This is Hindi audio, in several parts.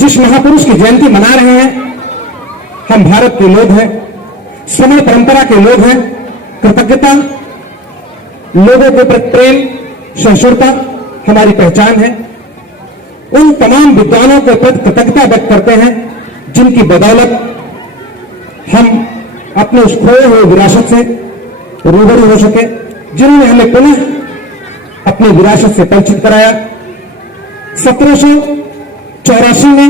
जिस महापुरुष की जयंती मना रहे हैं, हम भारत के लोग हैं, समय परंपरा के लोग हैं। कृतज्ञता, लोगों के प्रति प्रेम, सहिष्णुता हमारी पहचान है। उन तमाम विद्वानों के प्रति कृतज्ञता व्यक्त करते हैं जिनकी बदौलत हम अपने उस खोए हुए विरासत से रूबरू हो सके, जिन्होंने हमें पुनः अपनी विरासत से परिचित कराया। 1784 में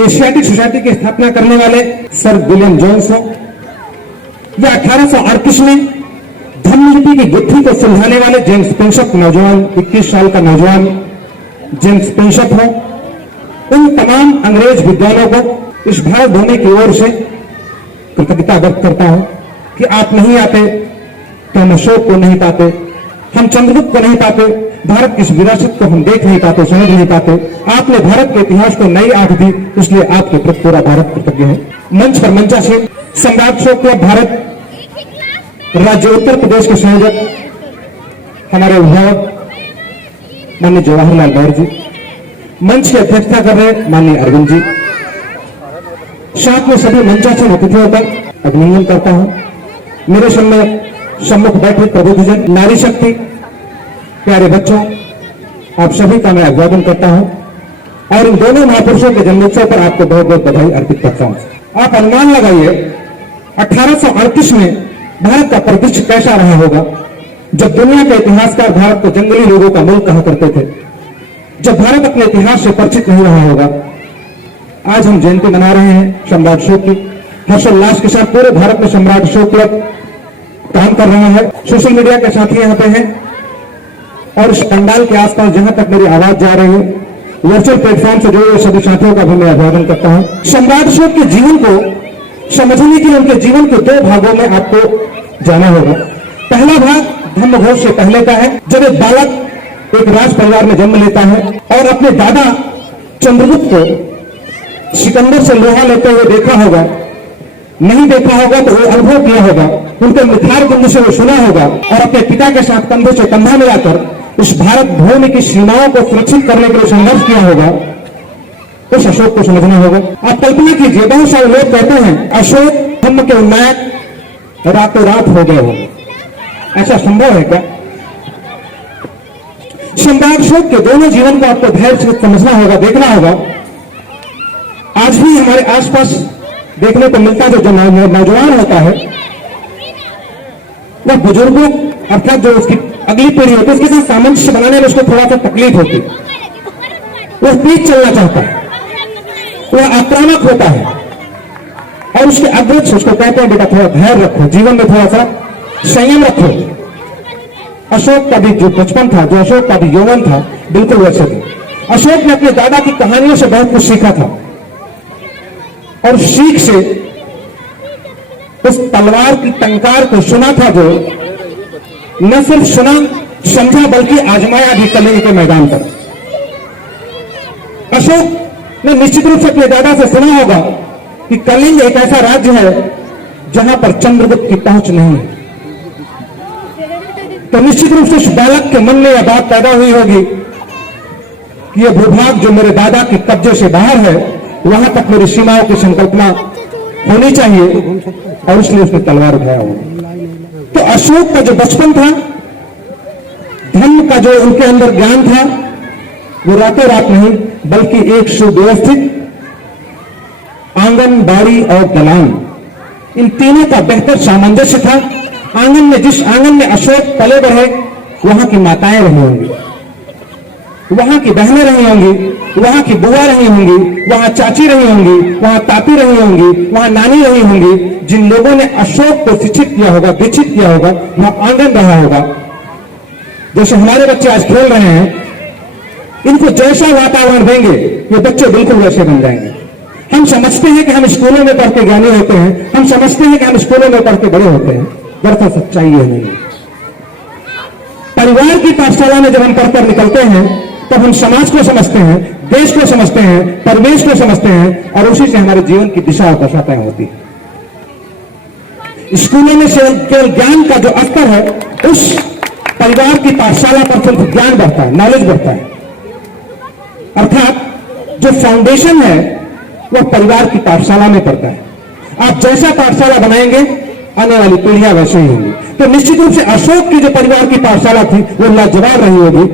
एशियाटिक सोसाइटी की स्थापना करने वाले सर विलियम जोन्स हो, या 1838 में धम्मलिपि की गुत्थी को सुलझाने वाले जेम्स प्रिंसप नौजवान, 21 साल का नौजवान जेम्स प्रिंसप हो, उन तमाम अंग्रेज विद्वानों को इस भारत भूमि की ओर से कृतज्ञता व्यक्त करता हूं कि आप नहीं आते तो हम अशोक को नहीं पाते, हम चंद्रगुप्त को नहीं पाते, भारत की इस विरासत को हम देख नहीं पाते, समझ नहीं पाते। आपने भारत के इतिहास को नई आंख दी, इसलिए आपके प्रति पूरा भारत कृतज्ञ है। मंच पर मंचासीन सम्राट अशोक क्लब भारत राज्य उत्तर प्रदेश के संयोजक हमारे अभिभावक माननीय जवाहरलाल नेहरू जी, मंच की अध्यक्षता कर रहे माननीय अरविंद जी, साथ में सभी मंचासीन अतिथियों का अभिनंदन करता हूं। मेरे सम्मुख बैठे प्रबुद्धजन, नारी शक्ति, प्यारे बच्चों, आप सभी का मैं अभिवादन करता हूं और इन दोनों महापुरुषों के जन्मोत्सव पर आपको बहुत बहुत बधाई अर्पित करता हूं। आप अनुमान लगाइए 1838 में भारत का परिदृश्य कैसा रहा होगा, जब दुनिया के इतिहासकार भारत को जंगली लोगों का मुल्क कहा करते थे, जब भारत अपने इतिहास से परिचित नहीं रहा होगा। आज हम जयंती मना रहे हैं सम्राट अशोक की, हर्षोल्लास के साथ पूरे भारत में सम्राट अशोक क्लब काम कर रहा है। सोशल मीडिया के साथी यहाँ पे हैं और इस पंडाल के आसपास जहां तक मेरी आवाज जा रही है, वर्चुअल प्लेटफॉर्म से जुड़े हुए सभी साथियों का भी मैं अभिवादन करता हूं। सम्राट अशोक के जीवन को समझने के लिए उनके जीवन के 2 भागों में आपको जाना होगा। पहला भाग धम्मघोष से पहले का है, जब एक बालक एक राज परिवार में जन्म लेता है और अपने दादा चंद्रगुप्त को सिकंदर से लोहा लेते हुए देखा होगा, नहीं देखा होगा तो वो अनुभव किया होगा, उनके मिठार कुंड से वो सुना होगा और अपने पिता के साथ कंधे से कंधा मिलाकर इस भारत भूमि की सीमाओं को सुरक्षित करने के लिए संघर्ष किया होगा। उस अशोक को समझना होगा। आप कल्पना कीजिए, बहुत सारे लोग कहते हैं अशोक धर्म के उन्नायक रातों रात हो गए हो, ऐसा संभव है क्या? सम्राट अशोक के दोनों जीवन को आपको धैर्य से समझना होगा, देखना होगा। आज भी हमारे आसपास देखने को मिलता है जो नौजवान होता है वह बुजुर्गों अर्थात जो उसकी अगली पीढ़ी होती है उसके साथ सामंजस्य बनाने में उसको थोड़ा सा तकलीफ होती है, वह तेज चलना चाहता है, वह आक्रामक होता है और उसके अग्रज उसको कहते हैं बेटा थोड़ा धैर्य रखो, जीवन में थोड़ा सा संयम रखो। अशोक का भी जो बचपन था, जो अशोक का भी यौवन था, बिल्कुल वैसे थे। अशोक ने अपने दादा की कहानियों से बहुत कुछ सीखा था और सीख से उस तलवार की टंकार को सुना था, जो न सिर्फ सुना समझा बल्कि आजमाया भी कलिंग के मैदान पर। अशोक ने निश्चित रूप से अपने दादा से सुना होगा कि कलिंग एक ऐसा राज्य है जहां पर चंद्रगुप्त की पहुंच नहीं है। तो निश्चित रूप से उस बालक के मन में यह बात पैदा हुई होगी कि यह भूभाग जो मेरे दादा के कब्जे से बाहर है, वहां तक मेरी सीमाओं की संकल्पना होनी चाहिए और इसलिए उसने तलवार उठाया होगा। तो अशोक का जो बचपन था, धर्म का जो उनके अंदर ज्ञान था, वो रातों रात नहीं बल्कि एक सुव्यवस्थित आंगन, बाड़ी और दलान, इन तीनों का बेहतर सामंजस्य था। आंगन में, जिस आंगन में अशोक पले बढ़े, वहां की माताएं रही होंगी, वहां की बहनें रही होंगी, वहां की बुआ रही होंगी, वहां चाची रही होंगी, वहां ताती रही होंगी, वहां नानी रही होंगी। जिन लोगों ने अशोक को शिक्षित किया होगा, दीक्षित किया होगा, वहां आंगन रहा होगा। जैसे हमारे बच्चे आज खेल रहे हैं, इनको जैसा वातावरण देंगे ये बच्चे बिल्कुल वैसे बन जाएंगे। हम समझते हैं कि हम स्कूलों में पढ़ के ज्ञानी होते हैं, हम समझते हैं कि हम स्कूलों में पढ़ के बड़े होते हैं, दरअसल सच्चाई ये नहीं है। परिवार की पाठशाला में जब हम पढ़कर निकलते हैं तब हम समाज को समझते हैं, देश को समझते हैं, परिवेश को समझते हैं और उसी से हमारे जीवन की दिशा और दशा तय होती है। स्कूलों में केवल ज्ञान का जो स्तर है, उस परिवार की पाठशाला पर सिर्फ ज्ञान बढ़ता है, नॉलेज बढ़ता है। अर्थात जो फाउंडेशन है वह परिवार की पाठशाला में पड़ता है। आप जैसा पाठशाला बनाएंगे आने वाली पीढ़ियां वैसे ही होंगी। तो निश्चित रूप से अशोक की जो परिवार की पाठशाला थी वो लाजवाब रही होगी,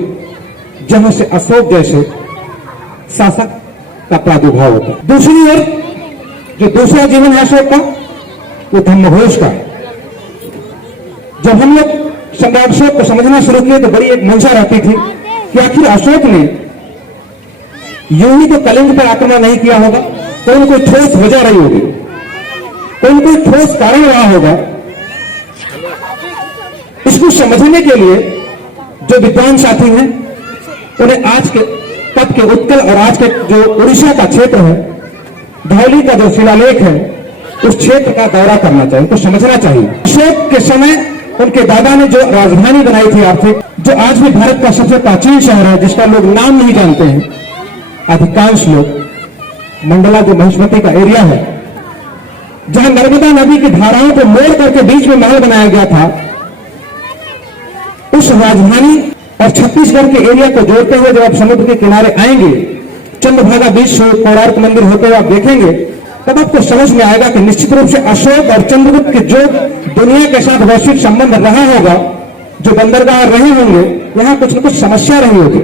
जहां से अशोक जैसे शासक का प्रादुर्भाव होता है। दूसरी ओर जो दूसरा जीवन है अशोक का, वो धम्मघोष का है। जब हम लोग सम्राट अशोक को समझना शुरू किए तो बड़ी एक मंशा रहती थी कि आखिर अशोक ने यूं ही तो कलिंग पर आक्रमण नहीं किया होगा, कोई कोई ठोस वजह रही होगी, कोई ठोस कारण रहा होगा। इसको समझने के लिए जो विद्वान साथी हैं उन्हें आज के तब के उत्कल और आज के जो उड़ीसा का क्षेत्र है, धौली का जो शिलालेख है, उस क्षेत्र का दौरा करना चाहिए, उनको समझना चाहिए। अशोक के समय उनके दादा ने जो राजधानी बनाई थी आर्थिक, जो आज भी भारत का सबसे प्राचीन शहर है, जिसका लोग नाम नहीं जानते हैं अधिकांश लोग, मंडला जो महेश्वती का एरिया है, जहां नर्मदा नदी की धाराओं को मोड़ करके बीच में महल बनाया गया था, उस राजधानी और छत्तीसगढ़ के एरिया को जोड़ते हुए जब आप समुद्र के किनारे आएंगे, चंद्रभागा बीच कोणार्क मंदिर होते हुए आप देखेंगे, तब आपको समझ में आएगा कि निश्चित रूप से अशोक और चंद्रगुप्त के जो दुनिया के साथ वैश्विक संबंध रहा होगा, जो बंदरगाह रहे होंगे, यहां कुछ न कुछ समस्या रही होगी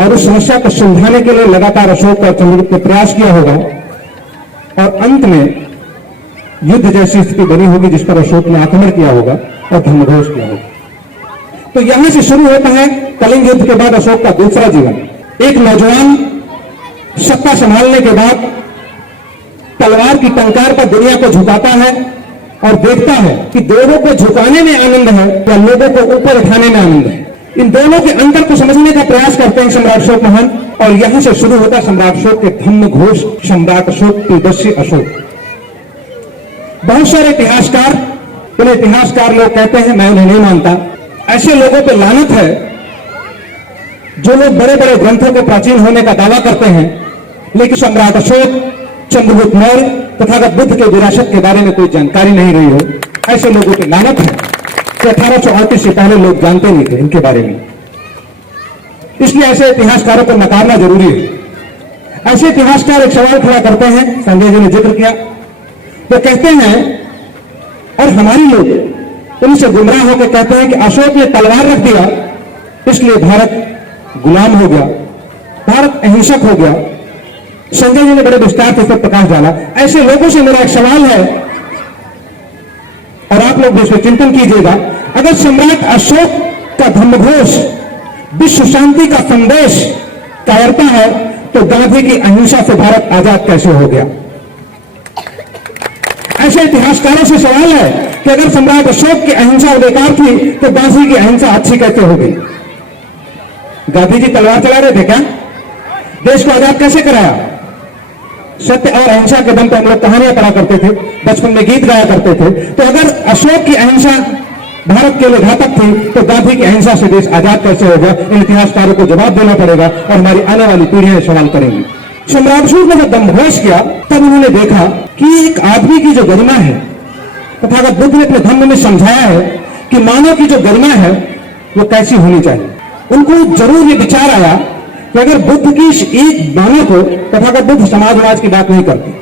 और उस समस्या को सुलझाने के लिए लगातार अशोक और चंद्रगुप्त ने प्रयास किया होगा और अंत में युद्ध जैसी स्थिति बनी होगी जिस पर अशोक ने आक्रमण किया होगा और धम्मघोष किया होगा। तो यहां से शुरू होता है कलिंग युद्ध के बाद अशोक का दूसरा जीवन। एक नौजवान सत्ता संभालने के बाद तलवार की टंकार पर दुनिया को झुकाता है और देखता है कि लोगों को झुकाने में आनंद है या लोगों को ऊपर उठाने में आनंद है। इन दोनों के अंतर को समझने का प्रयास करते हैं सम्राट अशोक महान, और यहां से शुरू होता है सम्राट अशोक के धम्मघोष, सम्राट अशोक, त्रिदर्शी अशोक। बहुत सारे इतिहासकार, उन्हें इतिहासकार लोग कहते हैं, मैं उन्हें नहीं मानता, ऐसे लोगों पर लानत है जो लोग बड़े बड़े ग्रंथों के प्राचीन होने का दावा करते हैं, लेकिन सम्राट अशोक, चंद्रगुप्त मौर्य तथागत बुद्ध के विरासत के बारे में कोई जानकारी नहीं रही हो, ऐसे लोगों की लानत है कि 1838 से पहले लोग जानते नहीं थे इनके बारे में। इसलिए ऐसे इतिहासकारों को नकारना जरूरी है। ऐसे इतिहासकार एक सवाल खड़ा करते हैं, संजय जी ने जिक्र किया, वो कहते हैं और हमारी लोग उनसे गुमराह होकर कहते हैं कि अशोक ने तलवार रख दिया इसलिए भारत गुलाम हो गया, भारत अहिंसक हो गया। संजय जी ने बड़े विस्तार से इस पर प्रकाश डाला। ऐसे लोगों से मेरा एक सवाल है और आप लोग इस पर चिंतन कीजिएगा, अगर सम्राट अशोक का धम्मघोष विश्व शांति का संदेश कायरता है तो गांधी की अहिंसा से भारत आजाद कैसे हो गया? ऐसे इतिहासकारों से सवाल है कि अगर सम्राट अशोक की अहिंसा बेकार थी तो गांधी की अहिंसा अच्छी कैसे हो गई? गांधी जी तलवार चला रहे थे क्या? देश को आजाद कैसे कराया? सत्य और अहिंसा के दम पर हम लोग कहानियां पढ़ा करते थे, बचपन में गीत गाया करते थे। तो अगर अशोक की अहिंसा भारत के लिए घातक थी तो गांधी की अहिंसा से देश आजाद कैसे हो गया? इन इतिहासकारों को जवाब देना पड़ेगा और हमारी आने वाली पीढ़ियां सवाल करेंगी। सम्राट अशोक ने जब धम्मघोष किया तब उन्होंने देखा कि एक आदमी की जो गरिमा है, तथागत बुद्ध ने अपने धम्म में समझाया है कि मानव की जो गरिमा है वो कैसी होनी चाहिए। उनको जरूर ये विचार आया कि अगर बुद्ध की इस एक बाणी को, तथागत बुद्ध समाजवाद की बात नहीं करते,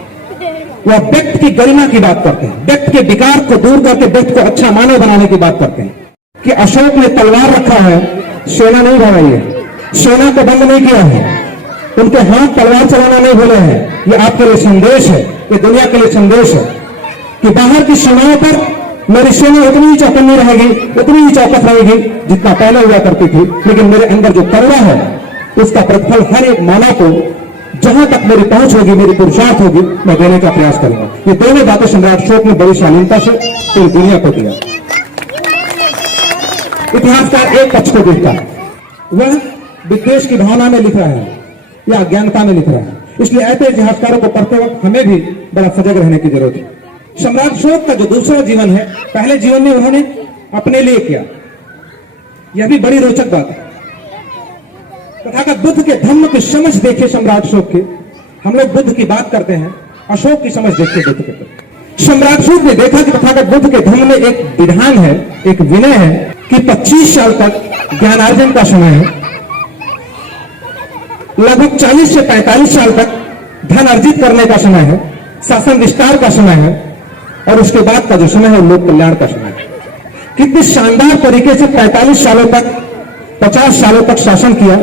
वह व्यक्ति की गरिमा की बात करते हैं, व्यक्ति के विकार को दूर करके व्यक्ति को अच्छा मानव बनाने की बात करते हैं। कि अशोक ने तलवार रखा है, सेना नहीं बनाई है, सेना को बंद नहीं किया है, उनके हाथ तलवार चलाना नहीं बोले हैं। ये आपके लिए संदेश है, ये दुनिया के लिए संदेश है कि बाहर की सीमाओं पर मेरी सेना उतनी ही चौकन्नी रहेगी, उतनी ही चौकस रहेगी जितना पहले हुआ करती थी, लेकिन मेरे अंदर जो करुणा है उसका प्रतिफल हर एक मानव को जहां तक मेरी पहुंच होगी, मेरी पुरुषार्थ होगी, मैं देने का प्रयास करूंगा। ये दोनों बातें सम्राट अशोक ने बड़ी शालीनता से पूरी दुनिया को दिया। इतिहासकार एक पक्ष को देखता है, वह विद्वेष की भावना में लिख रहा है या अज्ञानता में लिख रहा है। इसलिए ऐसे इतिहासकारों को पढ़ते वक्त हमें भी बड़ा सजग रहने की जरूरत है। सम्राट अशोक का जो दूसरा जीवन है, पहले जीवन में उन्होंने अपने लिए किया, यह भी बड़ी रोचक बात है। तथागत बुद्ध के धम्म की समझ देखे सम्राट अशोक के, हम लोग बुद्ध की बात करते हैं, अशोक की समझ देखते बुद्ध के। सम्राट अशोक ने देखा कि तथागत बुद्ध के धम्म में एक विधान है, एक विनय है कि 25 साल तक ज्ञानार्जन का समय है, लगभग 40 से 45 साल तक धन अर्जित करने का समय है, शासन विस्तार का समय है, और उसके बाद का जो समय है लोक कल्याण का समय है। कितने शानदार तरीके से 45 सालों तक 50 सालों तक शासन किया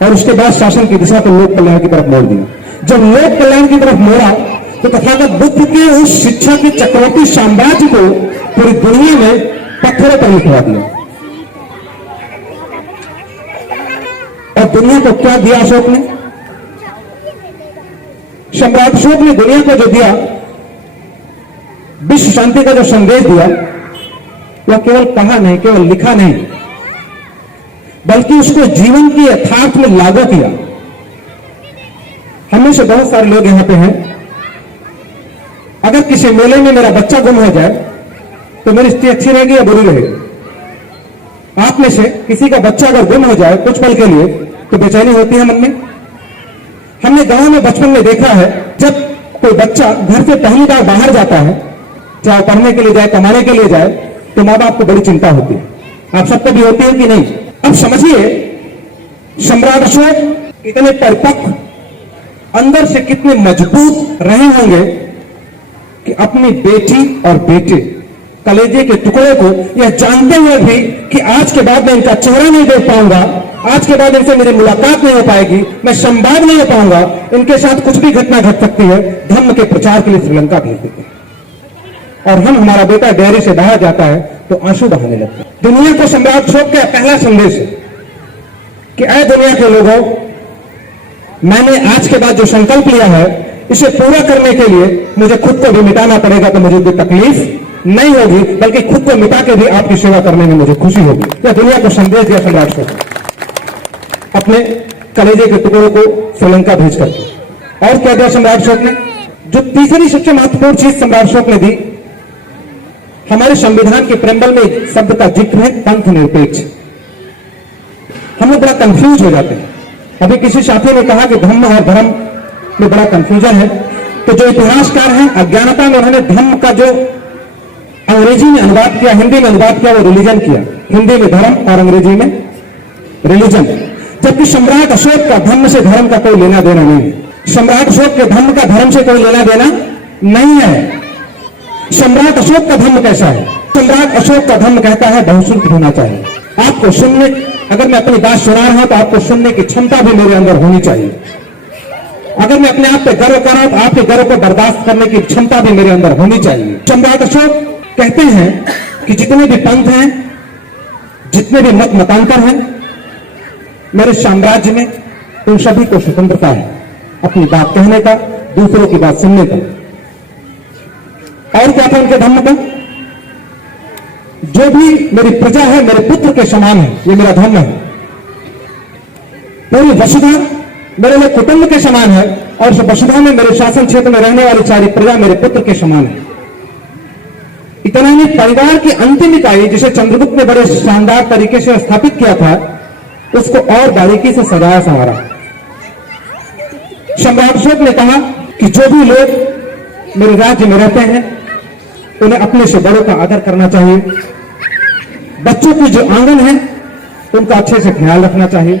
और उसके बाद शासन की दिशा को लोक कल्याण की तरफ मोड़ दिया। जब लोक कल्याण की तरफ मोड़ा तो तथागत बुद्ध के उस शिक्षा के चक्रवर्ती साम्राज्य को पूरी दुनिया में पत्थरों पर लिखवा दिया। और दुनिया को क्या दिया अशोक ने? सम्राट अशोक ने दुनिया को जो दिया, विश्व शांति का जो संदेश दिया, वह केवल कहा नहीं, केवल लिखा नहीं, बल्कि उसको जीवन की यथार्थ में लागू किया। हम में से बहुत सारे लोग यहां पे हैं, अगर किसी मेले में मेरा बच्चा गुम हो जाए तो मेरी स्थिति अच्छी रहेगी या बुरी रहेगी? आप में से किसी का बच्चा अगर गुम हो जाए कुछ पल के लिए तो बेचैनी होती है मन में। हमने गांव में बचपन में देखा है, जब कोई बच्चा घर से पहली बार बाहर जाता है, चाहे पढ़ने के लिए जाए, कमाने के लिए जाए, तो मां बाप को बड़ी चिंता होती है। आप सबको भी होती है कि नहीं? अब समझिए, सम्राट अशोक इतने परिपक्व, अंदर से कितने मजबूत रहे होंगे कि अपनी बेटी और बेटे कलेजे के टुकड़े को यह जानते हुए भी कि आज के बाद मैं इनका चेहरा नहीं देख पाऊंगा, आज के बाद इनसे मेरी मुलाकात नहीं हो पाएगी, मैं संवाद नहीं हो पाऊंगा, इनके साथ कुछ भी घटना घट सकती है, धर्म के प्रचार के लिए श्रीलंका भेज देते हैं। और हमारा बेटा डेयरी से बाहर जाता है तो आंसू बहाने लगते हैं। दुनिया को सम्राट अशोक का पहला संदेश है कि ऐ दुनिया के लोगों, मैंने आज के बाद जो संकल्प लिया है इसे पूरा करने के लिए मुझे खुद को भी मिटाना पड़ेगा, तो मुझे कोई तकलीफ नहीं होगी, बल्कि खुद को मिटा के भी आपकी सेवा करने में मुझे खुशी होगी। यह दुनिया को संदेश दिया सम्राट अशोक अपने कलेजे के टुकड़ों को श्रीलंका भेज करके। और क्या दिया सम्राट अशोक ने? जो तीसरी सबसे महत्वपूर्ण चीज सम्राट अशोक ने दी, हमारे संविधान के प्रेम्बल में एक शब्द का जिक्र है, पंथ निरपेक्ष। हम लोग बड़ा कंफ्यूज हो जाते हैं। अभी किसी साथी ने कहा कि धर्म और धर्म में बड़ा कंफ्यूजन है, तो जो इतिहासकार हैं अज्ञानता में उन्होंने धर्म का जो अंग्रेजी में अनुवाद किया, हिंदी में अनुवाद किया, वो रिलीजन किया। हिंदी में धर्म और अंग्रेजी में रिलीजन। जबकि सम्राट अशोक का धर्म से धर्म का कोई लेना देना नहीं है। सम्राट अशोक के धर्म का धर्म से कोई लेना देना नहीं है। सम्राट अशोक का धर्म कैसा है? सम्राट अशोक का धर्म कहता है बहुश्रुत होना चाहिए। आपको सुनने, अगर मैं अपनी बात सुना रहा हूं तो आपको सुनने की क्षमता भी मेरे अंदर होनी चाहिए। अगर मैं अपने आप पे गर्व कर रहा हूं तो आपके गर्व को बर्दाश्त करने की क्षमता भी मेरे अंदर होनी चाहिए। सम्राट अशोक कहते हैं कि जितने भी पंथ हैं, जितने भी मत मतांतर हैं मेरे साम्राज्य में, उन सभी को स्वतंत्रता है अपनी बात कहने का, दूसरों की बात सुनने का। और क्या था उनके धर्म का? जो भी मेरी प्रजा है मेरे पुत्र के समान है, ये मेरा धर्म है। पूरी वसुधा मेरे लिए कुटुंब के समान है, और उस वसुधा में मेरे शासन क्षेत्र में रहने वाली सारी प्रजा मेरे पुत्र के समान है। इतना ही, परिवार की अंतिम इकाई जिसे चंद्रगुप्त ने बड़े शानदार तरीके से स्थापित किया था, उसको और बारीकी से सजाया संवारा। सम्राट अशोक ने कहा कि जो भी लोग मेरे राज्य में रहते हैं उन्हें अपने से बड़ों का आदर करना चाहिए। बच्चों की जो आंगन है उनका अच्छे से ख्याल रखना चाहिए।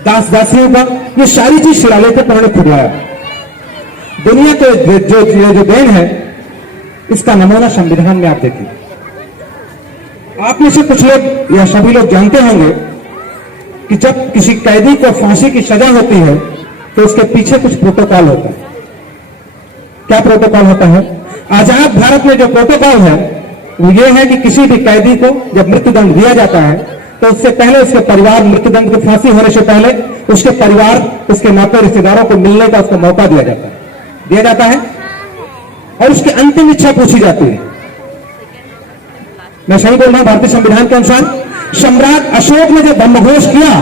दास दासियों का, ये सारी चीज शिलालेख पर उन्होंने खुदवाया। दुनिया को जो देन है इसका नमूना संविधान में आप देखिए। आप में से कुछ लोग या सभी लोग जानते होंगे कि जब किसी कैदी को फांसी की सजा होती है तो उसके पीछे कुछ प्रोटोकॉल होता है। क्या प्रोटोकॉल होता है? आजाद भारत में जो प्रोटोकॉल है वो ये है कि किसी भी कैदी को जब मृत्युदंड दिया जाता है तो उससे पहले उसके परिवार, मृत्युदंड की फांसी होने से पहले उसके परिवार, उसके नाते रिश्तेदारों को मिलने का उसको मौका दिया जाता है और उसकी अंतिम इच्छा पूछी जाती है। मैं सही बोल रहा हूं? भारतीय संविधान के अनुसार सम्राट अशोक ने जब ब्रह्मघोष किया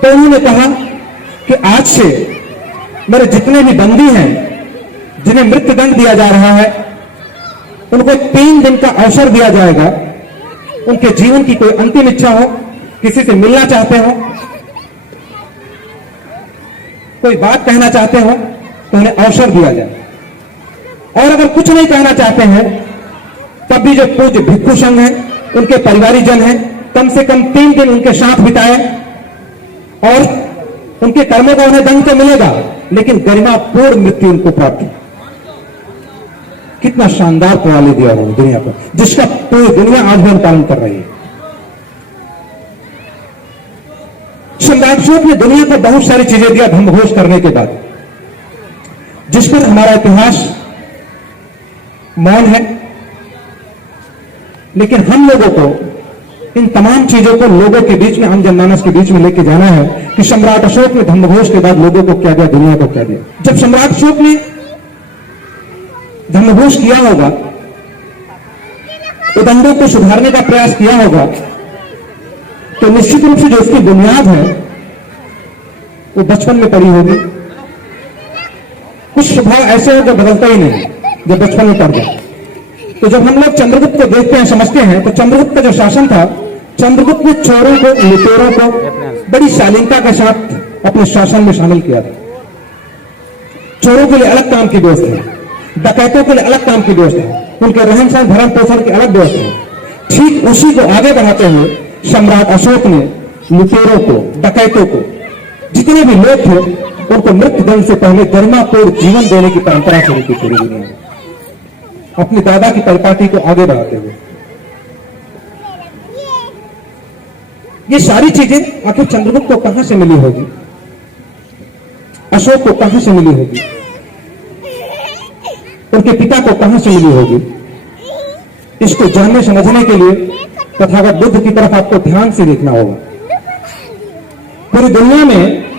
तो उन्होंने कहा कि आज से मेरे जितने भी बंदी हैं जिन्हें मृत्युदंड दिया जा रहा है उनको 3 दिन का अवसर दिया जाएगा। उनके जीवन की कोई अंतिम इच्छा हो, किसी से मिलना चाहते हो, कोई बात कहना चाहते हो तो उन्हें अवसर दिया जाए। और अगर कुछ नहीं कहना चाहते हैं तब भी जो पूज्य भिक्षु संघ है, उनके परिवारी जन हैं, कम से कम 3 दिन उनके साथ बिताए और उनके कर्मों का उन्हें दंड तो मिलेगा, लेकिन गरिमापूर्ण मृत्यु उनको प्राप्त है। कितना शानदार प्रणाली दिया उन्होंने दुनिया को, जिसका पूरी दुनिया आज भी पालन कर रही है। सम्राट अशोक ने दुनिया को बहुत सारी चीजें दिया ब्रह्मघोष करने के बाद, जिस पर हमारा इतिहास मौन है। लेकिन हम लोगों को इन तमाम चीजों को लोगों के बीच में, आम जनमानस के बीच में लेके जाना है कि सम्राट अशोक ने धर्मघोष के बाद लोगों को क्या दिया, दुनिया को क्या दिया। जब सम्राट अशोक ने धर्मघोष किया होगा, उदंडों को सुधारने का प्रयास किया होगा, तो निश्चित रूप से जो उसकी बुनियाद है वो बचपन में पड़ी होगी। कुछ स्वभाव ऐसे हो जो बदलता ही नहीं जब बचपन में पड़ जाए। तो जब हम लोग चंद्रगुप्त को देखते हैं, समझते हैं, तो चंद्रगुप्त का जो शासन था, चंद्रगुप्त ने चोरों को, लुटेरों को बड़ी शालीनता के साथ अपने शासन में शामिल किया था। चोरों के लिए अलग काम की व्यवस्था, डकैतों के लिए अलग काम की व्यवस्था, उनके रहन सहन भरण पोषण की अलग व्यवस्था। ठीक उसी को आगे बढ़ाते हुए सम्राट अशोक ने लुटेरों को, डकैतों को, जितने भी लोग थे, उनको मृत्युदंड से पहले गरिमापूर्ण जीवन देने की परंपरा शुरू की पूरी दुनिया में, अपनी दादा की परिपाटी को आगे बढ़ाते हुए। ये सारी चीजें आखिर चंद्रगुप्त को कहां से मिली होगी, अशोक को कहां से मिली होगी, उनके पिता को कहां से मिली होगी? इसको जानने समझने के लिए तथागत बुद्ध की तरफ आपको ध्यान से देखना होगा। पूरी दुनिया में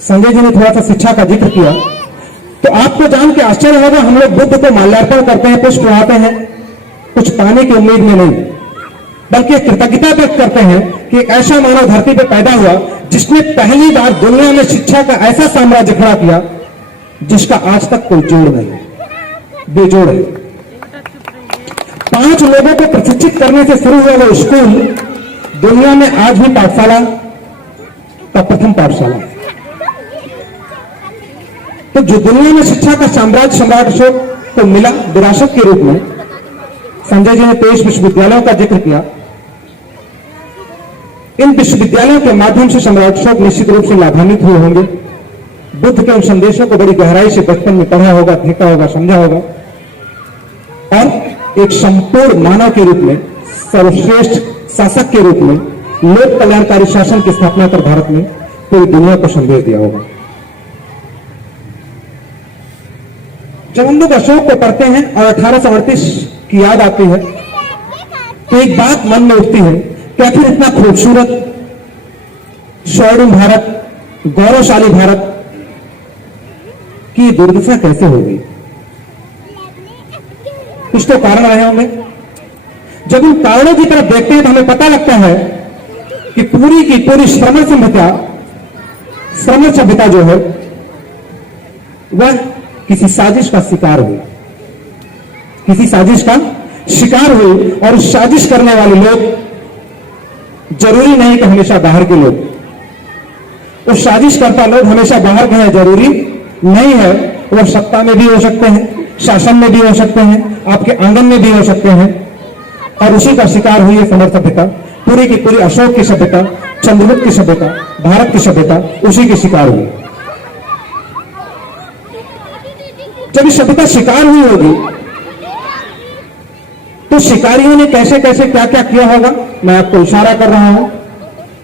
संजय जी ने थोड़ा सा शिक्षा का जिक्र किया, तो आपको जान के आश्चर्य होगा, हम लोग बुद्ध को माल्यार्पण करते हैं, पुष्प चढ़ाते हैं, कुछ पाने की उम्मीद में नहीं, बल्कि कृतज्ञता व्यक्त करते हैं कि एक ऐसा मानव धरती पर पैदा हुआ जिसने पहली बार दुनिया में शिक्षा का ऐसा साम्राज्य खड़ा किया जिसका आज तक कोई जोड़ नहीं, बेजोड़ है। 5 लोगों को प्रशिक्षित करने से शुरू हुआ वो स्कूल दुनिया में आज भी पाठशाला का प्रथम पाठशाला। तो जो दुनिया में शिक्षा का साम्राज्य सम्राट अशोक को मिला विरासत के रूप में, संजय जी ने 23 विश्वविद्यालयों का जिक्र किया। इन विश्वविद्यालयों के माध्यम से सम्राट अशोक निश्चित रूप से लाभान्वित हुए होंगे। बुद्ध के उन संदेशों को बड़ी गहराई से बचपन में पढ़ा होगा, देखा होगा, समझा होगा, और एक संपूर्ण मानव के रूप में, सर्वश्रेष्ठ शासक के रूप में, लोक कल्याणकारी शासन की स्थापना कर भारत में पूरी दुनिया को संदेश दिया होगा। जब हम लोग अशोक को पढ़ते हैं और 1838 की याद आती है, तो एक बात मन में उठती है कि आखिर इतना खूबसूरत, स्वर्णिम भारत, गौरवशाली भारत की दुर्दशा कैसे हो गई? कुछ तो कारण रहे होंगे। जब इन कारणों की तरफ देखते हैं तो हमें पता लगता है कि पूरी की पूरी श्रमण सभ्यता जो है वह किसी साजिश का शिकार हुई, किसी साजिश का शिकार हुई। और उस साजिश करने वाले लोग जरूरी नहीं कि हमेशा बाहर के लोग, उस साजिश करता लोग हमेशा बाहर के हैं जरूरी नहीं है। वो सत्ता में भी हो सकते हैं, शासन में भी हो सकते हैं, आपके आंगन में भी हो सकते हैं। और उसी का शिकार हुई है समर सभ्यता, पूरी की पूरी अशोक की सभ्यता, चंद्रगुप्त की सभ्यता, भारत की सभ्यता उसी के शिकार हुई। जब इस सभ्यता शिकार हुई होगी तो शिकारियों ने कैसे कैसे क्या क्या किया होगा, मैं आपको इशारा कर रहा हूं।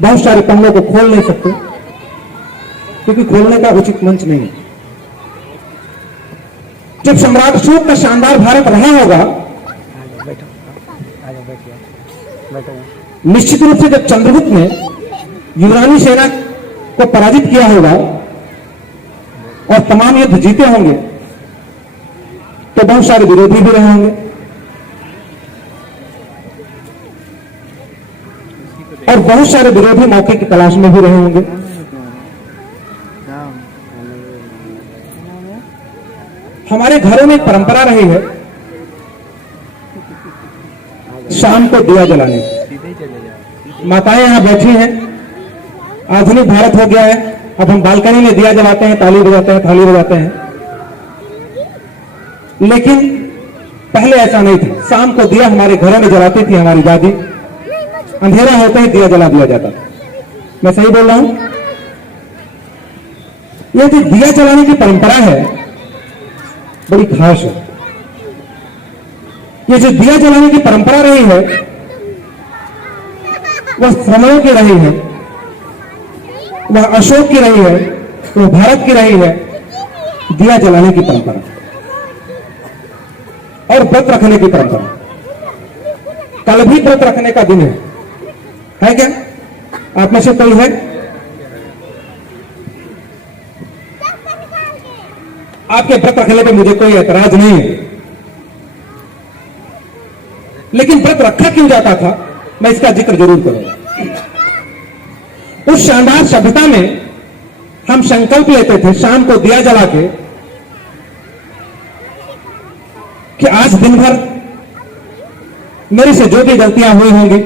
बहुत सारे पन्नों को खोल नहीं सकते क्योंकि खोलने का उचित मंच नहीं है। जब सम्राट अशोक का शानदार भारत रहा होगा, निश्चित रूप से जब चंद्रगुप्त ने यूनानी सेना को पराजित किया होगा और तमाम युद्ध जीते होंगे, तो बहुत सारे विरोधी भी रहे होंगे और बहुत सारे विरोधी मौके की तलाश में भी रहे होंगे। हमारे घरों में एक परंपरा रही है शाम को दिया जलाने। माताएं यहां बैठी हैं, आधुनिक भारत हो गया है, अब हम बालकनी में दिया जलाते हैं, ताली बजाते हैं, थाली बजाते हैं। लेकिन पहले ऐसा नहीं था। शाम को दिया हमारे घरों में जलाती थी हमारी दादी, अंधेरा होते ही दिया जला दिया जाता था। मैं सही बोल रहा हूं? यह जो दिया जलाने की परंपरा है बड़ी खास है। ये जो दिया जलाने की परंपरा रही है वह श्रमणों की रही है, वह अशोक की रही है, वह भारत की रही है। दिया जलाने की परंपरा और व्रत रखने की परंपरा। कल भी व्रत रखने का दिन है क्या? आप में से कोई है? आपके व्रत रखने पे मुझे कोई ऐतराज नहीं है, लेकिन व्रत रखा क्यों जाता था मैं इसका जिक्र जरूर करूंगा। उस शानदार सभ्यता में हम संकल्प लेते थे शाम को दिया जला के कि आज दिन भर मेरे से जो भी गलतियां हुई होंगी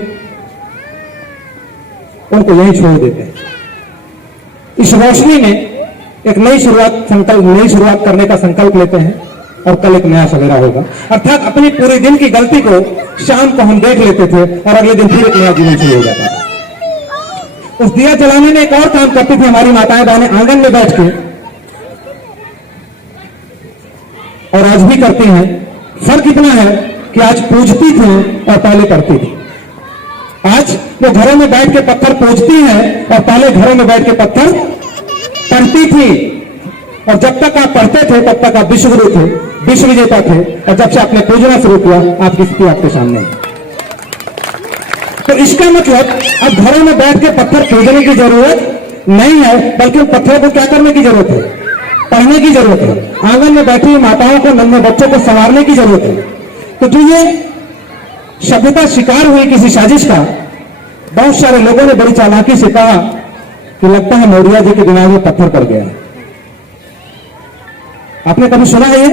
उनको यहीं छोड़ देते हैं। इस रोशनी में एक नई शुरुआत करने का संकल्प लेते हैं और कल एक नया सवेरा होगा। अर्थात अपनी पूरे दिन की गलती को शाम को हम देख लेते थे और अगले दिन फिर एक नया जीवन शुरू हो जाता था। उस दिया जलाने में एक और काम करती थी हमारी माताएं बहनें आंगन में बैठ के, और आज भी करती हैं। फर्क इतना है कि आज पूजती थी और पहले करती थी। आज वो घरों में बैठ के पत्थर पूजती हैं और पहले घरों में बैठ के पत्थर पढ़ती थी। और जब तक आप पढ़ते थे तब तक आप विश्वगुरु थे, विश्व विजेता थे, और जब से आपने पूजना शुरू किया आपकी स्थिति आपके सामने है। तो इसका मतलब अब घरों में बैठ के पत्थर पूजने की जरूरत नहीं है, बल्कि पत्थरों को क्या करने की जरूरत है? पढ़ने की जरूरत है। आंगन में बैठी माताओं को, नन्हे बच्चों को संवारने की जरूरत है। तो जो ये सभ्यता शिकार हुई किसी साजिश का, बहुत सारे लोगों ने बड़ी चालाकी से कहा कि लगता है मौर्य जी के दिमाग में पत्थर पड़ गया है। आपने कभी सुना है ये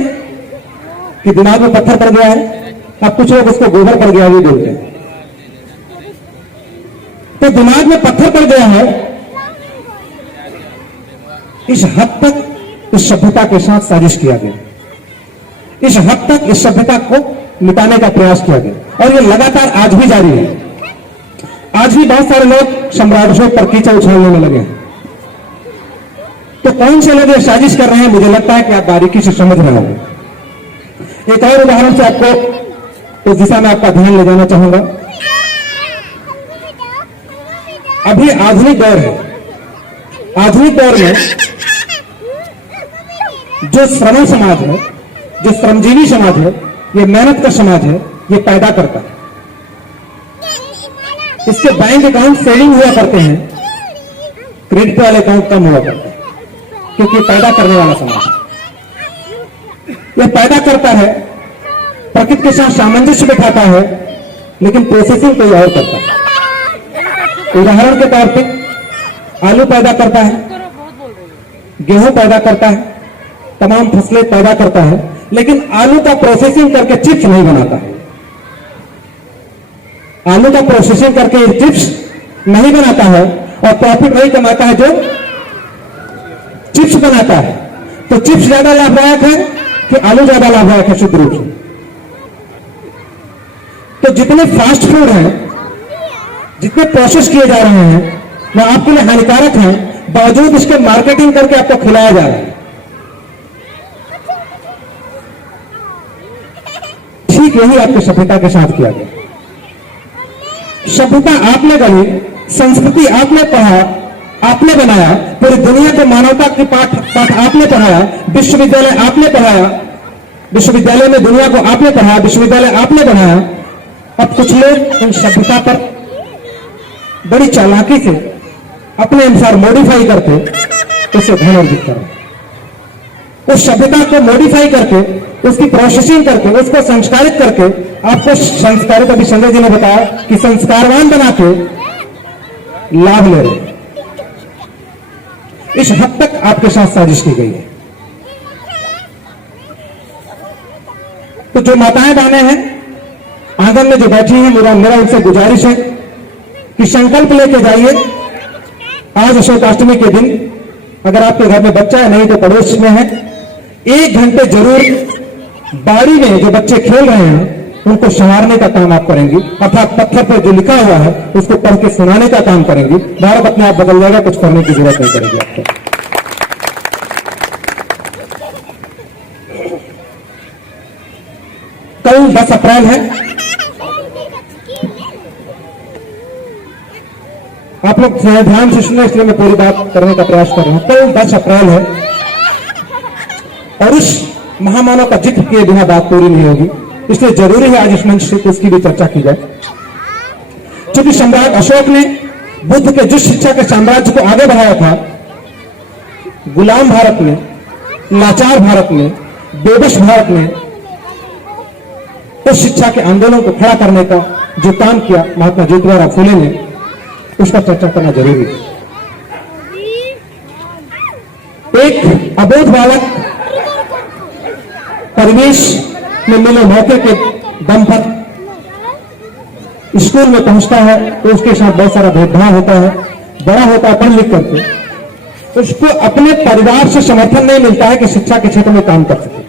कि दिमाग में पत्थर पड़ गया है? अब कुछ लोग उसको गोबर पड़ गया भी बोलते हैं। तो दिमाग में पत्थर पड़ गया है, इस हद तक इस सभ्यता के साथ साजिश किया गया, इस हद तक इस सभ्यता को मिटाने का प्रयास किया गया, और ये लगातार आज भी जारी है। आज भी बहुत सारे लोग सम्राट अशोक पर कीचड़ उछालने में लगे हैं। तो कौन से लोग ये साजिश कर रहे हैं, मुझे लगता है कि आप बारीकी से समझ रहे होंगे। एक और उदाहरण से आपको उस दिशा में आपका ध्यान ले जाना चाहूंगा। अभी आधुनिक दौर है। आधुनिक दौर में जो श्रमण समाज है, जो श्रमजीवी समाज है, ये मेहनत का समाज है, ये पैदा करता है। इसके बैंक अकाउंट सेविंग हुआ करते हैं, क्रेडिट वाले अकाउंट कम हुआ करते हैं, क्योंकि पैदा करने वाला समाज है। यह पैदा करता है, प्रकृति के साथ सामंजस्य बिठाता है, लेकिन प्रोसेसिंग कोई और करता है। उदाहरण के तौर पे आलू पैदा करता है, गेहूं पैदा करता है, तमाम फसलें पैदा करता है, लेकिन आलू का प्रोसेसिंग करके चिप्स नहीं बनाता है। आलू का प्रोसेसिंग करके चिप्स नहीं बनाता है और प्रॉफिट वही कमाता है जो चिप्स बनाता है। तो चिप्स ज्यादा लाभदायक है कि आलू ज्यादा लाभदायक है? शुद्ध रूप से तो जितने फास्ट फूड हैं, जितने प्रोसेस किए जा रहे हैं, वो आपके लिए हानिकारक हैं, बावजूद इसके मार्केटिंग करके आपको खिलाया जा रहा है। ठीक यही आपकी सभ्यता के साथ किया गया। सभ्यता आपने गढ़ी, संस्कृति आपने पढ़ा, आपने बनाया, पूरी दुनिया को मानवता के पाठ आपने पढ़ाया, विश्वविद्यालय आपने पढ़ाया, विश्वविद्यालय में दुनिया को आपने पढ़ाया, विश्वविद्यालय आपने बनाया। अब कुछ लोग इन सभ्यता पर बड़ी चालाकी से अपने अनुसार मॉडिफाई करके उसे धन अर्जित कर रहे हैं। उस सभ्यता को मॉडिफाई करके, उसकी प्रोसेसिंग करके, उसको संस्कारित करके, आपको संस्कारित, अभी संजय जी ने बताया कि संस्कारवान बना के लाभ ले रहे। इस हद तक आपके साथ साजिश की गई है। तो जो माताएं बहनें हैं आंगन में जो बैठी हैं, मेरा उनसे गुजारिश है कि संकल्प लेके जाइए। आज अशोकाष्टमी के दिन अगर आपके घर में बच्चा है, नहीं तो पड़ोस में है, 1 घंटे जरूर बाड़ी में जो बच्चे खेल रहे हैं उनको संवारने का काम आप करेंगी, अर्थात पत्थर पर जो लिखा हुआ है उसको पढ़ के सुनाने का काम करेंगी। भारत अपने आप बदल जाएगा, कुछ करने की जरूरत नहीं पड़ेगी आपको। कल 10 अप्रैल है, आप लोग ध्यान से सुनना, इसलिए मैं पूरी बात करने का प्रयास कर रहा हूं। कल 10 अप्रैल है और उस महामानव का जिक्र किए बिना बात पूरी नहीं होगी, इसलिए जरूरी है आज इस मंच से उसकी भी चर्चा की जाए। क्योंकि सम्राट अशोक ने बुद्ध के जिस शिक्षा के साम्राज्य को आगे बढ़ाया था, गुलाम भारत में, लाचार भारत में, बेबस भारत में उस शिक्षा के आंदोलन को खड़ा करने का जो काम किया महात्मा ज्योतिबा फुले ने, उसका चर्चा करना जरूरी है। एक अबोध बालक परिवेश में मिले मौके के दम पर स्कूल में पहुंचता है तो उसके साथ बहुत सारा भेदभाव होता है, बड़ा होता है पढ़ लिख करके, उसको अपने परिवार से समर्थन नहीं मिलता है कि शिक्षा के क्षेत्र में काम कर सके।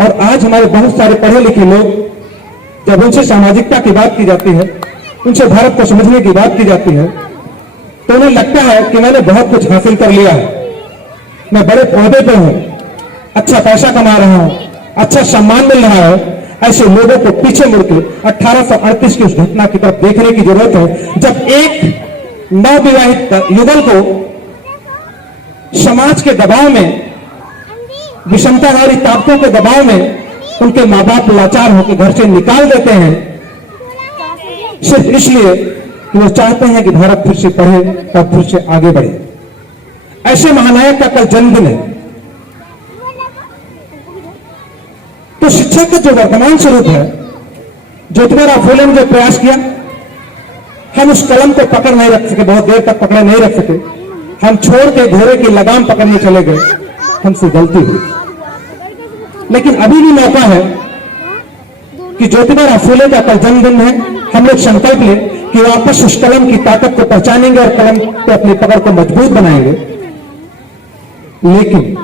और आज हमारे बहुत सारे पढ़े लिखे लोग, जब उनसे सामाजिकता की बात की जाती है, उनसे भारत को समझने की बात की जाती है, तो उन्हें लगता है कि मैंने बहुत कुछ हासिल कर लिया है, मैं बड़े पौधे पे हूं, अच्छा पैसा कमा रहा हूं, अच्छा सम्मान मिल रहा है। ऐसे लोगों को पीछे मुड़कर 1838 की उस घटना की तरफ देखने की जरूरत है, जब एक नवविवाहित युगल को समाज के दबाव में, विषमताकारी ताकतों के दबाव में उनके मां बाप लाचार होकर घर से निकाल देते हैं, सिर्फ इसलिए कि वो चाहते हैं कि भारत फिर से पढ़े और फिर से आगे बढ़े। ऐसे महानायक का कल जन्मदिन है। तो शिक्षा का जो वर्तमान स्वरूप है, ज्योतिबा फुले ने जो प्रयास किया, हम उस कलम को पकड़ नहीं रख सके, बहुत देर तक पकड़े नहीं रख सके, हम छोड़ के घोड़े की लगाम पकड़ने चले गए, हमसे गलती हुई। लेकिन अभी भी मौका है कि ज्योतिबा फुले का कल जन्मदिन है, हम लोग संकल्प लें कि वापस उस कलम की ताकत को पहचानेंगे और कलम पे अपनी पकड़ को मजबूत बनाएंगे। लेकिन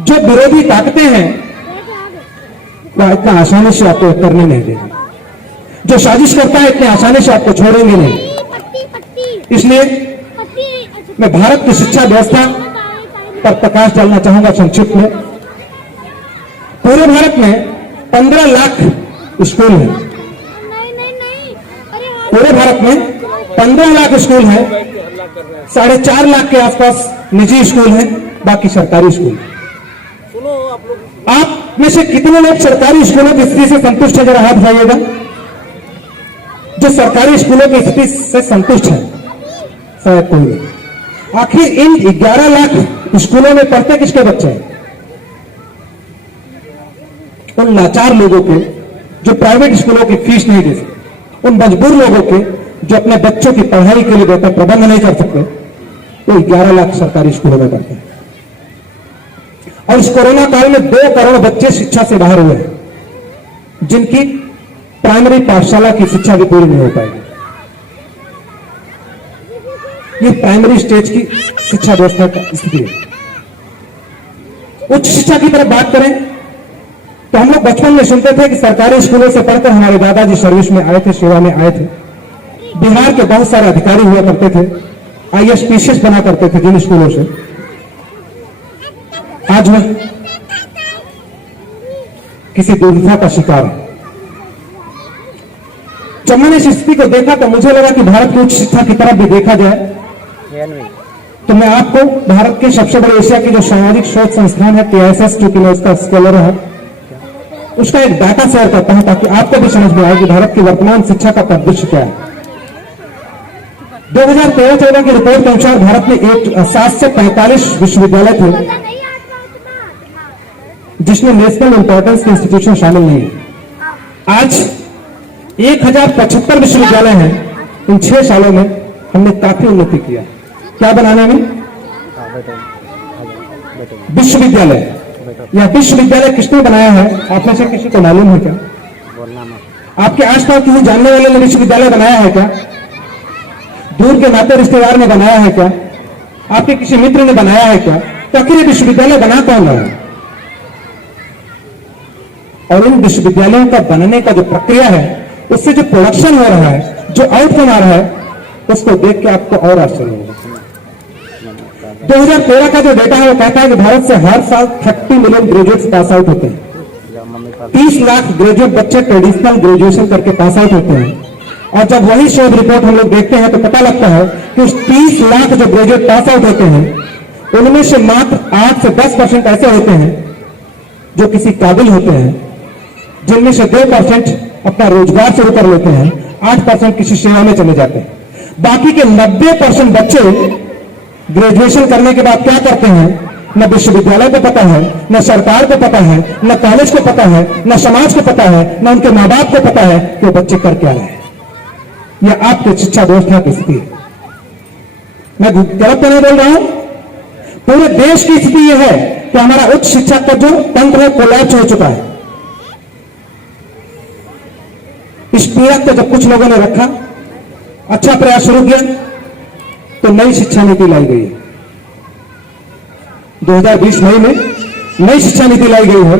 जो विरोधी ताकतें हैं वह इतना आसानी से आपको करने नहीं देंगे, जो साजिश करता है इतने आसानी से आपको छोड़ेंगे नहीं। इसलिए मैं भारत की शिक्षा व्यवस्था पर प्रकाश डालना चाहूंगा संक्षिप्त में। पूरे भारत में 15 लाख स्कूल हैं, पूरे भारत में 15 लाख स्कूल हैं, 4.5 लाख के आसपास निजी स्कूल हैं, बाकी सरकारी स्कूल। आप में से कितने लोग सरकारी स्कूलों की स्थिति से संतुष्ट है? जरा हाथ उठाइएगा। जो सरकारी स्कूलों की स्थिति से संतुष्ट है, शायद कोई नहीं। आखिर इन 11 लाख स्कूलों में पढ़ते किसके बच्चे हैं? उन लाचार लोगों के जो प्राइवेट स्कूलों की फीस नहीं दे सकते, उन मजबूर लोगों के जो अपने बच्चों की पढ़ाई के लिए बेहतर प्रबंध नहीं कर सकते, वो 11 लाख सरकारी स्कूलों में पढ़ते हैं। और इस कोरोना काल में 2 करोड़ बच्चे शिक्षा से बाहर हुए हैं, जिनकी प्राइमरी पाठशाला की शिक्षा भी पूरी नहीं हो पाएगी। ये प्राइमरी स्टेज की शिक्षा व्यवस्था की स्थिति है। उच्च शिक्षा की तरफ बात करें तो हम लोग बचपन में सुनते थे कि सरकारी स्कूलों से पढ़कर हमारे दादाजी सर्विस में आए थे, सेवा में आए थे। बिहार के बहुत सारे अधिकारी हुआ करते थे, IAS PCS बना करते थे जिन स्कूलों से। आज मैं किसी दुर्दशा का शिकार हूं। जब मैंने इस स्थिति को देखा तो मुझे लगा कि भारत की उच्च शिक्षा की तरफ भी देखा जाए, तो मैं आपको भारत के सबसे बड़े एशिया के जो सामाजिक शोध संस्थान है TISS, जो कि मैं उसका स्कॉलर है, उसका एक डाटा शेयर करता हूं ताकि आपको भी समझ में आए कि भारत की वर्तमान शिक्षा का परिदृश्य क्या है। 2013-14 की रिपोर्ट के अनुसार भारत में 745 विश्वविद्यालय थे जिसमें नेशनल इंपॉर्टेंस के इंस्टीट्यूशन शामिल नहीं है। आज 1075 विश्वविद्यालय हैं। इन 6 सालों में हमने काफी उन्नति किया। क्या बनाने में? विश्वविद्यालय। यह विश्वविद्यालय किसने बनाया है? आप में से किसी को मालूम है क्या? आपके आसपास किसी जानने वाले ने विश्वविद्यालय बनाया है क्या? दूर के नाते रिश्तेदार ने बनाया है क्या? आपके किसी मित्र ने बनाया है क्या? तो आखिर विश्वविद्यालय बना कौन रहा है? और इन विश्वविद्यालयों का बनने का जो प्रक्रिया है, उससे जो प्रोडक्शन हो रहा है, जो आउटकम आ रहा है, उसको देख के आपको और आश्चर्य होगा। 2013 का जो डेटा है वो कहता है कि भारत से हर साल 30 मिलियन ग्रेजुएट्स पास आउट होते हैं। 30 लाख ग्रेजुएट बच्चे ट्रेडिशनल ग्रेजुएशन करके पास आउट होते हैं। और जब वही शोध रिपोर्ट हम लोग देखते हैं तो पता लगता है कि उस 30 लाख जो ग्रेजुएट पास आउट होते हैं, उनमें से मात्र 8 से 10% ऐसे होते हैं जो किसी काबिल होते हैं, जिनमें से 2% अपना रोजगार शुरू कर लेते हैं, 8% किसी सेवा में चले जाते हैं। बाकी के 90% बच्चे ग्रेजुएशन करने के बाद क्या करते हैं, न विश्वविद्यालय को पता है, न सरकार को पता है, न कॉलेज को पता है, न समाज को पता है, न उनके मां बाप को पता है कि वो बच्चे कर क्या रहे हैं। यह आपकी शिक्षा व्यवस्था की स्थिति है। मैं गलत तो नहीं बोल रहा हूं। पूरे देश की स्थिति यह है कि हमारा उच्च शिक्षा का जो तंत्र है कोलैप्स हो चुका है। इस पीड़ा को जब कुछ लोगों ने रखा, अच्छा प्रयास शुरू किया, तो नई शिक्षा नीति लाई गई है। 2020 मई में नई शिक्षा नीति लाई गई है।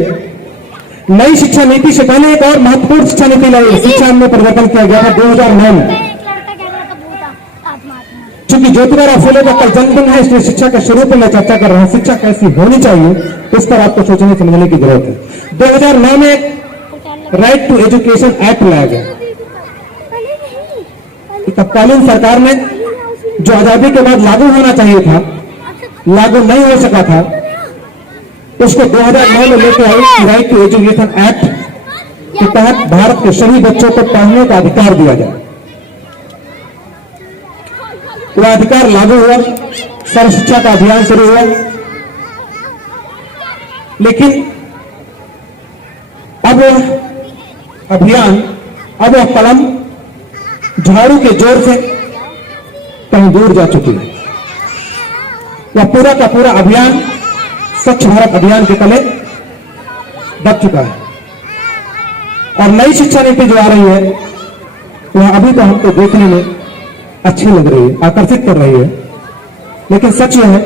नई शिक्षा नीति से पहले एक और महत्वपूर्ण शिक्षा नीति लाई गई, शिक्षा में परिवर्तन किया गया था 2009 में। चूंकि ज्योतिराव फुले का कल जन्मदिन है, इसलिए शिक्षा के स्वरूप में चर्चा कर रहा हूं। शिक्षा कैसी होनी चाहिए उस पर आपको सोचने समझने की जरूरत है। 2009 में एक राइट टू एजुकेशन एक्ट लाया गया। तत्कालीन सरकार ने जो आजादी के बाद लागू होना चाहिए था, लागू नहीं हो सका था, उसको 2009 में लेकर आई राइट टू एजुकेशन एक्ट के तहत भारत के सभी बच्चों को पढ़ने का अधिकार दिया जाए। वह अधिकार लागू हुआ, सर्व शिक्षा का अभियान शुरू हुआ। लेकिन अब वह अभियान, अब वह कलम झाड़ू के जोर से कहीं दूर जा चुकी है। वह पूरा का पूरा अभियान स्वच्छ भारत अभियान के तले दब चुका है। और नई शिक्षा नीति जो आ रही है, वह अभी तो हमको देखने में अच्छी लग रही है, आकर्षित कर रही है। लेकिन सच यह है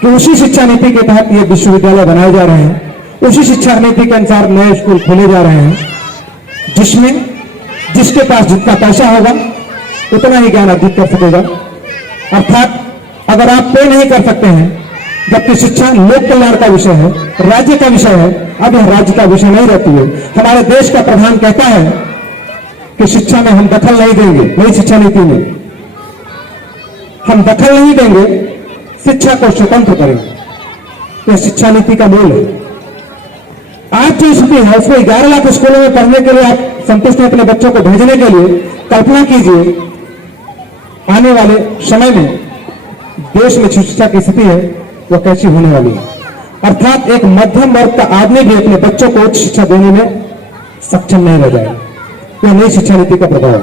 कि उसी शिक्षा नीति के तहत ये विश्वविद्यालय बनाए जा रहे हैं, उसी शिक्षा नीति के अनुसार नए स्कूल खोले जा रहे हैं, जिसमें जिसके पास जितना पैसा होगा उतना ही ज्ञान अर्जित कर सकेगा। अर्थात अगर आप पे नहीं कर सकते हैं, जबकि शिक्षा लोक कल्याण का विषय है, राज्य का विषय है, अब यह राज्य का विषय नहीं रहती है। हमारे देश का प्रधान कहता है कि शिक्षा में हम दखल नहीं देंगे, नई शिक्षा नीति में हम दखल नहीं देंगे, शिक्षा को स्वतंत्र करेंगे। यह शिक्षा नीति का मूल है। आज जो स्थिति है उसमें 11 लाख स्कूलों में पढ़ने के लिए आप संतुष्ट हैं अपने बच्चों को भेजने के लिए। कल्पना कीजिए आने वाले समय में देश में शिक्षा की स्थिति है वह कैसी होने वाली है। अर्थात एक मध्यम वर्ग का आदमी भी अपने बच्चों को उच्च शिक्षा देने में सक्षम नहीं रह जाएगा। यह नई शिक्षा नीति का प्रभाव है।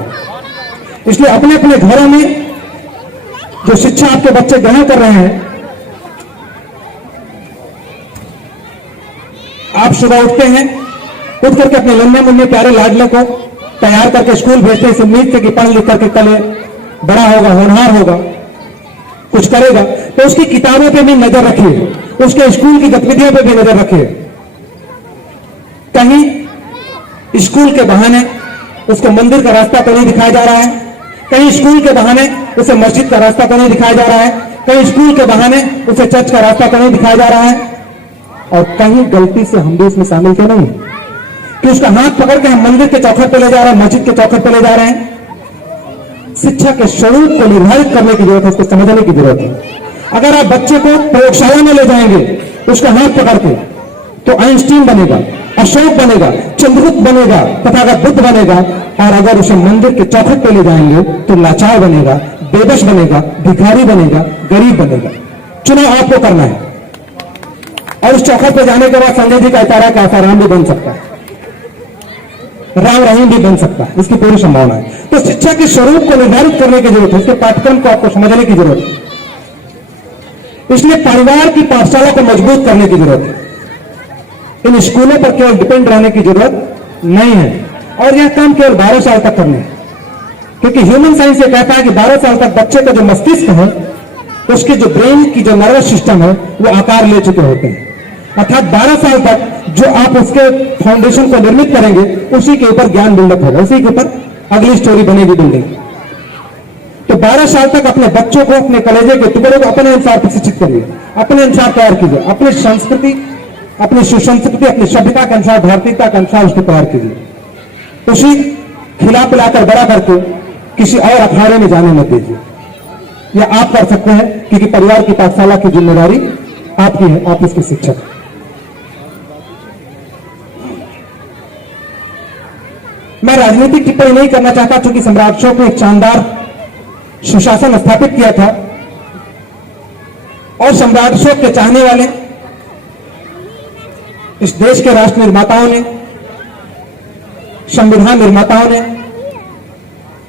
इसलिए अपने अपने घरों में जो शिक्षा आपके बच्चे ग्रहण कर रहे हैं, आप सुबह उठते हैं, उठ करके अपने लंबे मुन्ने प्यारे लाडले को तैयार करके स्कूल भेजते हैं इस उम्मीद से कि पढ़ लिख करके कल बड़ा होगा, होनहार होगा, कुछ करेगा। तो उसकी किताबों पे भी नजर रखिए, उसके स्कूल की गतिविधियों पे भी नजर रखिए। कहीं स्कूल के बहाने उसको मंदिर का रास्ता तो नहीं दिखाया जा रहा है, कहीं स्कूल के बहाने उसे मस्जिद का रास्ता तो नहीं दिखाया जा रहा है, कहीं स्कूल के बहाने उसे चर्च का रास्ता तो नहीं दिखाया जा रहा है। और कहीं गलती से हम भी इसमें शामिल क्यों नहीं कि उसका हाथ पकड़ के हम मंदिर के चौखट पे ले जा रहे हैं, मस्जिद के चौखट पे ले जा रहे हैं। शिक्षा के स्वरूप को निर्धारित करने की जरूरत है, उसको समझने की जरूरत है। अगर आप बच्चे को प्रयोगशाला में ले जाएंगे उसका हाथ पकड़ के, तो आइंस्टीन बनेगा, अशोक बनेगा, चंद्रगुप्त बनेगा, तथागत बुद्ध बनेगा। और अगर उसे मंदिर के चौखट पे ले जाएंगे तो लाचार बनेगा, बेबस बनेगा, भिखारी बनेगा, गरीब बनेगा। चुनाव आपको करना है। और उस चौखट पे जाने के बाद संजय जी का इतारा का आसाराम भी बन सकता है, राम रहीम भी बन सकता है, इसकी पूरी संभावना है। तो शिक्षा के स्वरूप को निर्धारित करने की जरूरत है, उसके पाठ्यक्रम को आपको समझने की जरूरत है। इसलिए परिवार की पाठशाला को मजबूत करने की जरूरत है। इन स्कूलों पर केवल डिपेंड रहने की जरूरत नहीं है। और यह काम केवल 12 साल तक करना है, क्योंकि ह्यूमन साइंस ये कहता है कि 12 साल तक बच्चे का जो मस्तिष्क है, उसके जो ब्रेन की जो नर्वस सिस्टम है वो आकार ले चुके होते हैं। अर्थात 12 साल तक जो आप उसके फाउंडेशन को निर्मित करेंगे उसी के ऊपर ज्ञान बिल्डअप होगा, उसी के ऊपर अगली स्टोरी बनेगी बिल्डिंग। तो 12 साल तक अपने बच्चों को, अपने कलेजे के टुकड़े को अपने अनुसार प्रशिक्षित करिए, अपने अनुसार तैयार कीजिए, अपनी संस्कृति, अपनी सुसंस्कृति, अपनी सभ्यता के अनुसार, भारतीयता के अनुसार उसको तैयार कीजिए। उसी खिला पिलाकर बड़ा करके किसी और अखाड़े में जाने मत दीजिए। यह आप कर सकते हैं क्योंकि परिवार की पाठशाला की जिम्मेदारी आपकी है, आप इसके शिक्षक। मैं राजनीतिक टिप्पणी नहीं करना चाहता क्योंकि सम्राट अशोक ने एक शानदार सुशासन स्थापित किया था और सम्राट अशोक के चाहने वाले इस देश के राष्ट्र निर्माताओं ने, संविधान निर्माताओं ने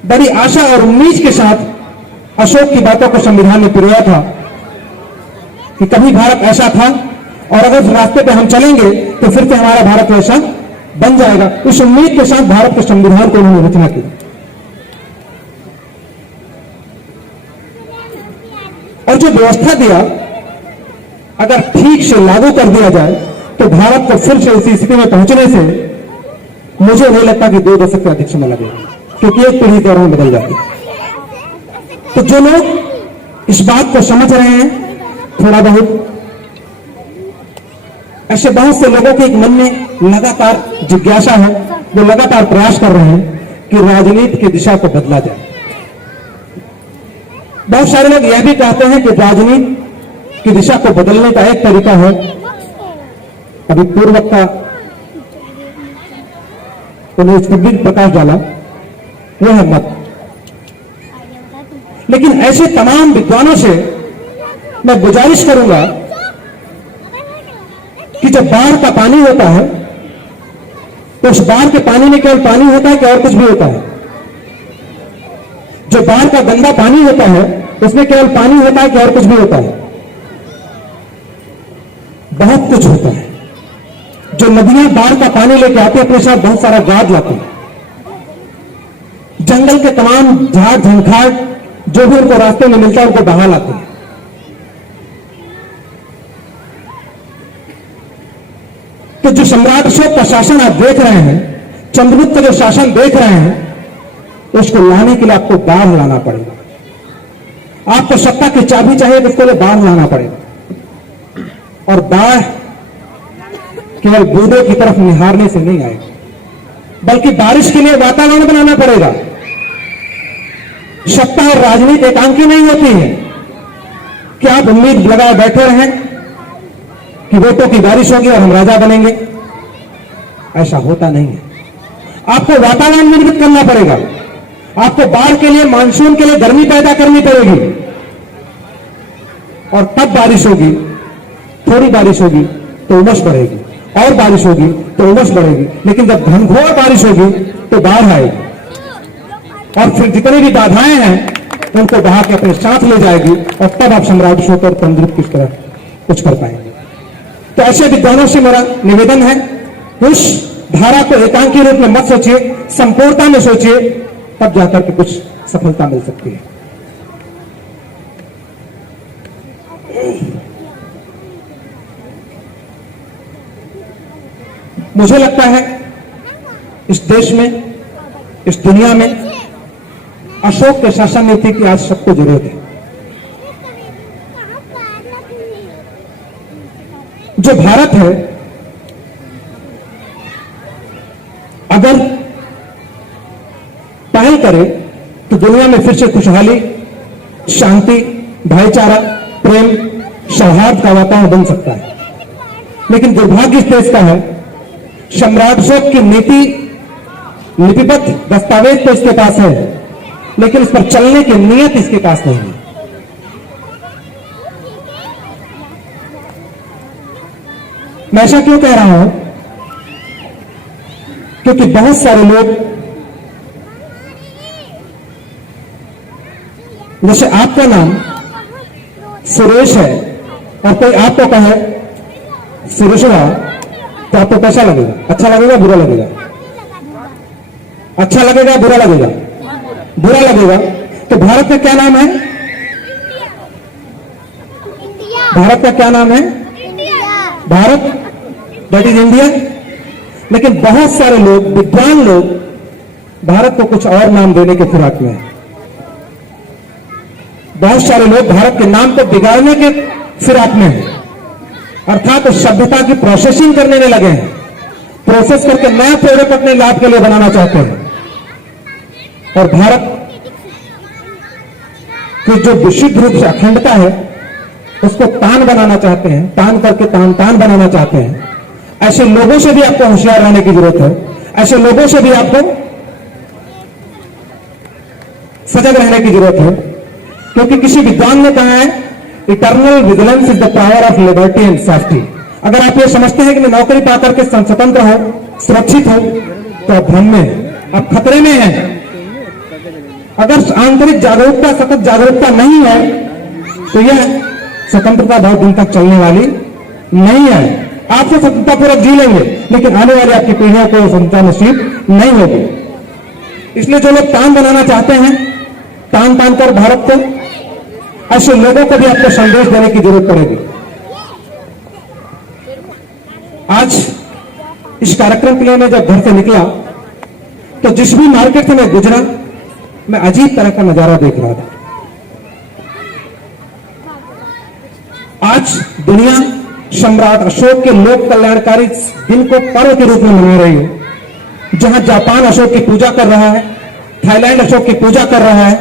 बड़ी आशा और उम्मीद के साथ अशोक की बातों को संविधान में पिरोया था कि कभी भारत ऐसा था और अगर इस रास्ते पे हम चलेंगे तो फिर से हमारा भारत वैसा बन जाएगा। इस उम्मीद के साथ भारत के संविधान को उन्होंने रचना की और जो व्यवस्था दिया अगर ठीक से लागू कर दिया जाए तो भारत को फिर से उसी स्थिति में पहुंचने से मुझे नहीं लगता कि 2 दशक से अधिक समय लगेगा, क्योंकि एक पीढ़ी के दौरान बदल जाती है। तो जो लोग इस बात को समझ रहे हैं थोड़ा बहुत, ऐसे बहुत से लोगों के एक मन में लगातार जिज्ञासा है, वो लगातार प्रयास कर रहे हैं कि राजनीति की दिशा को बदला जाए। बहुत सारे लोग यह भी कहते हैं कि राजनीति की दिशा को बदलने का एक तरीका है, अभी पूर्व वक्ता उन्हें इस पर भी प्रकाश डाला, वो है मत। लेकिन ऐसे तमाम विद्वानों से मैं गुजारिश करूंगा कि जब बाढ़ का पानी होता है तो उस बाढ़ के पानी में केवल पानी होता है कि और कुछ भी होता है? जो बाढ़ का गंदा पानी होता है उसमें केवल पानी होता है कि और कुछ भी होता है? बहुत कुछ होता है। जो नदियां बाढ़ का पानी लेके आती है अपने साथ बहुत सारा गाद लाती है, जंगल के तमाम झाड़ झंखाड़ जो भी उनको रास्ते में मिलता है उनको बहा लाते हैं। तो जो सम्राट अशोक का शासन आप देख रहे हैं, चंद्रगुप्त का जो शासन देख रहे हैं, उसको लाने के लिए आपको बाढ़ लाना पड़ेगा। आपको सत्ता की चाबी चाहिए तो उसके लिए बाढ़ लाना पड़ेगा। और बाढ़ केवल बूंदों की तरफ निहारने से नहीं आएगा, बल्कि बारिश के लिए वातावरण बनाना पड़ेगा। सत्ता और राजनीति एकांकी नहीं होती है कि आप उम्मीद लगाए बैठे रहें कि वोटों की बारिश होगी और हम राजा बनेंगे। ऐसा होता नहीं है। आपको वातावरण निर्मित करना पड़ेगा। आपको बाढ़ के लिए, मानसून के लिए गर्मी पैदा करनी पड़ेगी और तब बारिश होगी। थोड़ी बारिश होगी तो उमस बढ़ेगी, और बारिश होगी तो उमस बढ़ेगी, लेकिन जब घनघोर बारिश होगी तो बाढ़ आएगी और फिर जितनी भी बाधाएं हैं उनको बहा के अपने साथ ले जाएगी और तब आप सम्राट अशोक और चंद्रगुप्त किस तरह कुछ कर पाएंगे। तो ऐसे विद्वानों से मेरा निवेदन है, उस धारा को एकांकी रूप में मत सोचिए, संपूर्णता में सोचिए, तब जाकर के कुछ सफलता मिल सकती है। मुझे लगता है इस देश में, इस दुनिया में अशोक के शासन नीति की आज सबको जरूरत है। जो भारत है, अगर पहल करे तो दुनिया में फिर से खुशहाली, शांति, भाईचारा, प्रेम, सौहार्द का वातावरण बन सकता है। लेकिन दुर्भाग्य इस देश का है, सम्राट अशोक की नीति लिपिबद्ध दस्तावेज तो इसके पास है, लेकिन इस पर चलने की नियत इसके पास नहीं है। मैं ऐसा क्यों कह रहा हूं? क्योंकि बहुत सारे लोग, जैसे आपका नाम सुरेश है और कोई आपको कहे सुरेशवा, तो आपको कैसा लगेगा? अच्छा लगेगा, बुरा लगेगा? अच्छा लगेगा, बुरा लगेगा? बुरा लगेगा। तो भारत का क्या नाम है? भारत का क्या नाम है? Bharat, that is India. लेकिन बहुत सारे लोग, विद्वान लोग, भारत को कुछ और नाम देने के फिराक में हैं। बहुत सारे लोग भारत के नाम को बिगाड़ने के फिराक में हैं, अर्थात उस सभ्यता की प्रोसेसिंग करने में लगे हैं, प्रोसेस करके नया प्रोडक्ट अपने लाभ के लिए बनाना चाहते हैं। और भारत की जो विशुद्ध रूप से अखंडता है उसको तान बनाना चाहते हैं, तान करके तान तान बनाना चाहते हैं। ऐसे लोगों से भी आपको होशियार रहने की जरूरत है, ऐसे लोगों से भी आपको सजग रहने की जरूरत है, क्योंकि किसी विद्वान ने कहा है eternal vigilance is the power of liberty and safety. अगर आप ये समझते हैं कि मैं नौकरी पाकर के स्वतंत्र हो, सुरक्षित हो, तो आप भ्रम में, आप खतरे में हैं। अगर आंतरिक जागरूकता, सतत जागरूकता नहीं है तो यह स्वतंत्रता बहुत दिन तक चलने वाली नहीं है। आप तो स्वतंत्रता पूर्वक जी लेंगे, लेकिन आने वाली आपकी पीढ़ियों को स्वतंत्रता नसीब नहीं होगी। इसलिए जो लोग तान बनाना चाहते हैं, तान तान कर भारत को, ऐसे लोगों को भी आपको संदेश देने की जरूरत पड़ेगी। आज इस कार्यक्रम के लिए मैं जब घर से निकला तो जिस भी मार्केट से मैं गुजरा, मैं अजीब तरह का नजारा देख रहा था। आज दुनिया सम्राट अशोक के लोक कल्याणकारी दिन को पर्व के रूप में मना रही है। जहां जापान अशोक की पूजा कर रहा है, थाईलैंड अशोक की पूजा कर रहा है,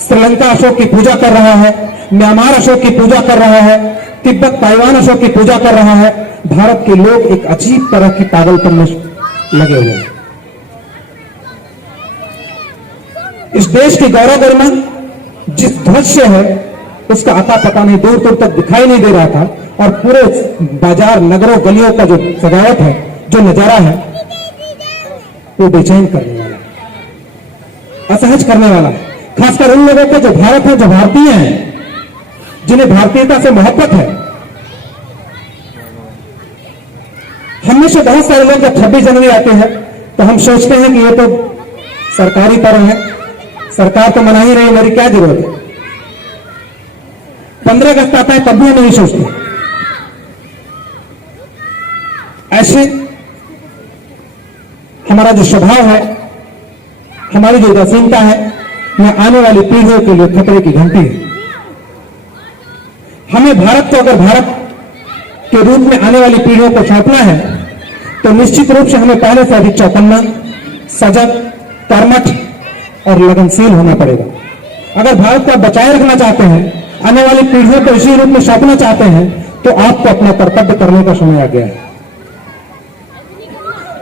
श्रीलंका अशोक की पूजा कर रहा है, म्यांमार अशोक की पूजा कर रहा है, तिब्बत ताइवान अशोक की पूजा कर रहा है, भारत के लोग एक अजीब तरह की पागलपन में लगे हुए हैं। इस देश की गौरव गरिमा जिस ध्वज से है उसका आता पता नहीं, दूर दूर तक दिखाई नहीं दे रहा था, और पूरे बाजार, नगरों, गलियों का जो सजावट है, जो नजारा है, वो बेचैन करने वाला है, असहज करने वाला है। खासकर उन लोगों को जो भारत है, जो भारतीय हैं, जिन्हें भारतीयता से मोहब्बत है। हम में से बहुत सारे लोग जब 26 जनवरी आते हैं तो हम सोचते हैं कि ये तो सरकारी पर्व है, सरकार तो मना ही रही, मेरी क्या जरूरत है। 15 अगस्त आता है तब भी हम नहीं सोचते। ऐसे हमारा जो स्वभाव है, हमारी जो उदासीनता है, यह आने वाली पीढ़ियों के लिए खतरे की घंटी है। हमें भारत को अगर भारत के रूप में आने वाली पीढ़ियों को सौंपना है तो निश्चित रूप से हमें पहले से अधिक चौकन्ना, सजग, कर्मठ और लगनशील होना पड़ेगा। अगर भारत को आप बचाए रखना चाहते हैं, आने वाली पीढ़ियों को इसी रूप में सौंपना चाहते हैं, तो आपको अपना कर्तव्य करने का समय आ गया है।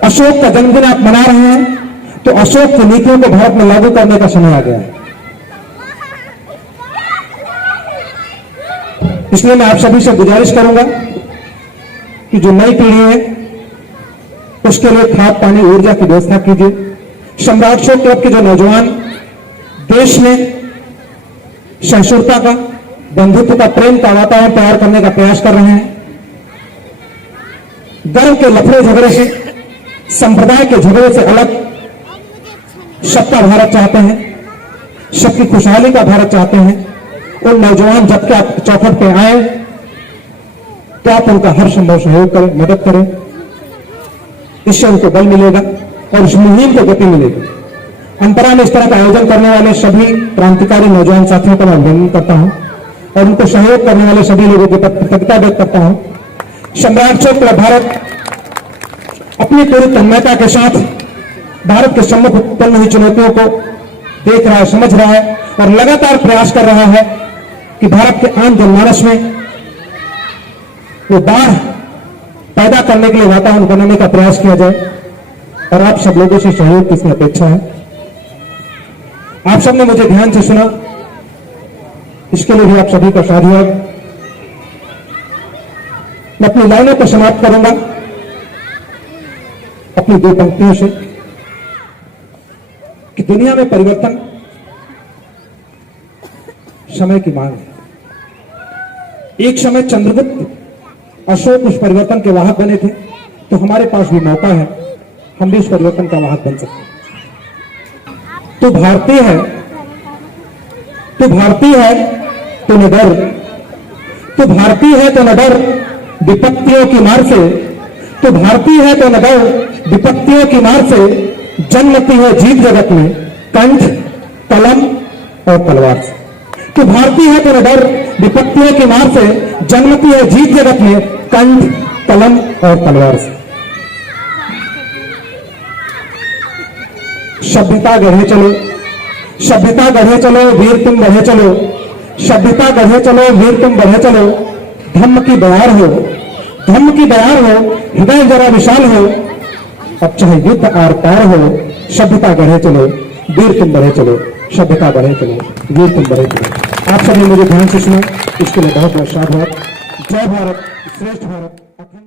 अशोक का जन्मदिन आप मना रहे हैं तो अशोक की नीतियों को भारत में लागू करने का समय आ गया है। इसलिए मैं आप सभी से गुजारिश करूंगा कि जो नई पीढ़ी है उसके लिए खाद, पानी, ऊर्जा की व्यवस्था कीजिए। सम्राट अशोक क्लब के जो नौजवान देश में सहिष्णुता का, बंधुत्व का, प्रेम का वातावरण तैयार करने का प्रयास कर रहे हैं, धर्म के लफड़े झगड़े से, संप्रदाय के झगड़े से अलग सबका भारत चाहते हैं, सबकी खुशहाली का भारत चाहते हैं। उन नौजवान जबकि आप चौखट पे आए तो आप उनका हर संभव सहयोग करें, मदद करें। इससे उनको बल मिलेगा और उस मुहिम को गति मिलेगी। अंतरा में इस तरह का आयोजन करने वाले सभी क्रांतिकारी नौजवान साथियों का मैं अभिनंदन करता हूं और उनको सहयोग करने वाले सभी लोगों के प्रति कृतज्ञता व्यक्त करता हूं। सम्राट अशोक क्लब भारत अपनी पूरी तन्मयता के साथ भारत के सम्मुख उत्पन्न हुई चुनौतियों को देख रहा है, समझ रहा है और लगातार प्रयास कर रहा है कि भारत के आम जनमानस में वो बाढ़ पैदा करने के लिए वातावरण बनाने का प्रयास किया जाए और आप सब लोगों से सहयोग की इसमें अपेक्षा है। आप सबने मुझे ध्यान से सुना, इसके लिए भी आप सभी का साधुवाद। मैं अपनी लाइनों को समाप्त करूंगा अपनी 2 पंक्तियों से कि दुनिया में परिवर्तन समय की मांग है। एक समय चंद्रगुप्त, अशोक उस परिवर्तन के वाहक बने थे, तो हमारे पास भी मौका है, हम भी उस परिवर्तन का वाहक बन सकते हैं। तू भारतीय है, तू भारतीय है तो न डर, तू भारतीय है तो न डर, विपत्तियों की मार से, तो भारतीय है तो न डर विपत्तियों की मार से, जन्मती है जीत जगत में कंठ, कलम और तलवार से। तो भारतीय है तो न डर विपत्तियों की मार से, जन्मती है जीत जगत में कंठ, कलम और तलवार से। सभ्यता गढ़े चलो, सभ्यता गढ़े चलो, वीर तुम बढ़े चलो, सभ्यता गढ़े चलो, वीर तुम बढ़े चलो। धम्म की बयार हो, धम्म की बयार हो, हृदय जरा विशाल हो, अब चाहे युद्ध आर पार हो। सभ्यता गढ़े चलो, वीर तुम बढ़े चलो, सभ्यता बढ़े चलो, वीर तुम बढ़े चलो। आप सभी मुझे ध्यान से सुनो, इसके लिए बहुत बहुत साधुवाद। जय भारत, श्रेष्ठ भारत।